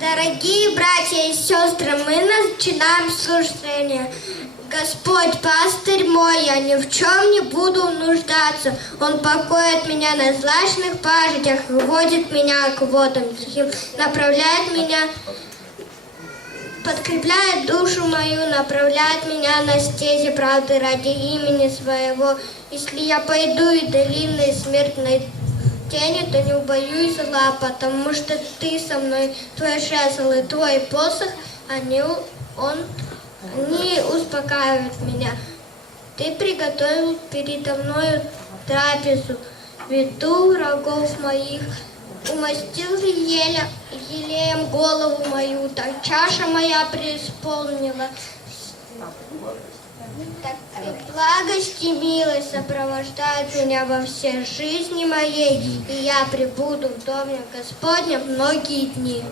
Дорогие братья и сестры, мы начинаем служение. Господь, пастырь мой, я ни в чем не буду нуждаться. Он покоит меня на злачных пажитях, вводит меня к водам направляет меня, подкрепляет душу мою, направляет меня на стези правды ради имени своего. Если я пойду и долиной смертной тени, то не убоюсь зла, потому что ты со мной, твой жезл и твой посох, они, он, они успокаивают меня. Ты приготовил передо мною трапезу, виду врагов моих, умастил еле, елеем голову мою, так чаша моя преисполнила. Так и благость и милость сопровождают меня во всей жизни моей, и я пребуду в доме Господнем многие дни.